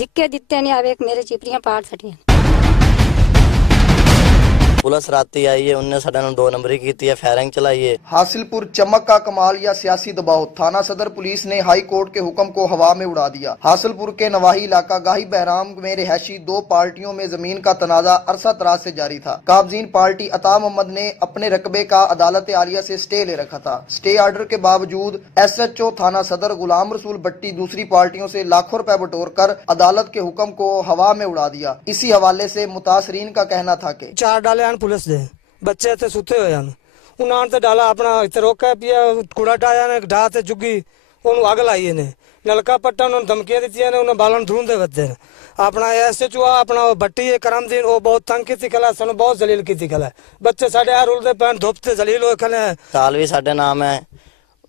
धिक्के दिते नहीं आवे मेरे चिपरियां पाड़ सटियां। पुलिस राती आई है, उनने साडे नाल 2 नंबरी की है, फायरिंग चलाई है। हासिलपुर चमक का कमाल या सियासी दबाव, थाना सदर पुलिस ने हाई कोर्ट के हुक्म को हवा में उड़ा दिया। हासिलपुर के नवाही इलाका गाही बहराम में रिहायशी 2 पार्टियों में जमीन का तनाजा अरसा दराज से जारी था। काबजीन पार्टी अता मोहम्मद ने अपने रकबे का अदालत आलिया से स्टे ले रखा था। स्टे ऑर्डर के बावजूद SHO थाना सदर गुलाम रसूल भट्टी दूसरी पार्टियों से लाखों रुपए बटोर कर अदालत के हुक्म को हवा में उड़ा दिया। इसी हवाले से मुतासरीन का कहना था कि 4 डाले पुलिस दे बच्चे इतने सुते हुए हैं, उन्होंने डाला अपना इतने रोका पिया कूड़ा डाया ने ढा से चुगी उन्होंने अग लाई ने नलका पट्टा उन्होंने धमकियां दी ने उन्हें बालन ढूंढते बच्चे अपना SHO अपना भट्टी करमदीन वो बहुत तंग की खला सू बहुत जलील की खला बच्चे साढ़े आ रुलते पैन धुपते जलील हो खले। साल भी साढ़े नाम है,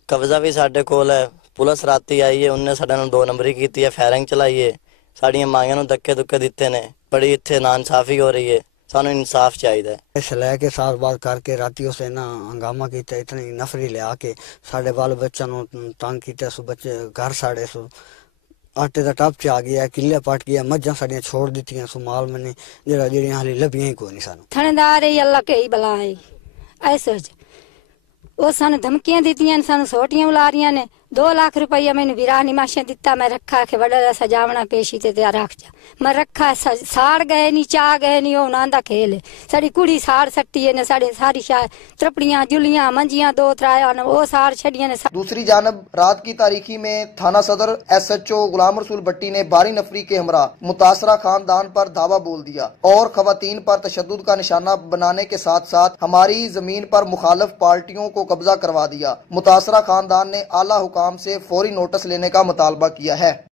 कब्जा भी साढ़े कोल है। पुलिस राती आई है, उनने साढ़े नाल 2 नंबरी की है, फायरिंग चलाई है, साड़ियां मांगियां नूं धक्के धुक्के दिते ने। बड़ी इत्थे नाइंसाफी हो रही है, सानू इंसाफ चाहिए। इस लैके साथ बात करके राती उसे ना हंगामा किया, इतनी नफरी ले आके साढ़े बाल बच्चों तंग किया। सो बच्चे घर साढ़े सो आटे का टप च आ गया, किले पट गया, मझा साड़ियां छोड़ दी सो माल मैंने जड़ियां हाली लभियां ही कोई नहीं सानू। थानेदार अल्लाह के ही बला है ऐसे वो सानू धमकियां दी सानू सोटियां उला रही ने। 2 लाख रुपया मैंने विराह निमाशा दिता, मैं रखा के बड़ा सजावना पेशी ते रख जा मैं रखा साड़ गए नहीं चा गए नहीं वो नांदा खेल साड़ी कुड़ी साड़ सट्टी है ने साड़ी सारी त्रपड़ियां जुलियां मंजियां 2 त्राया वो साड़ छड़ियां ने। दूसरी जानब रात की तारीखी में थाना सदर SHO गुलाम रसूल भट्टी ने बारी नफरी के हमरा मुतासरा खानदान पर धावा बोल दिया और खवातीन पर तशद्दुद का निशाना बनाने के साथ साथ हमारी जमीन पर मुखालिफ पार्टियों को कब्जा करवा दिया। मुतासरा खानदान ने आला हुकाम से फौरी नोटिस लेने का मुतालबा किया है।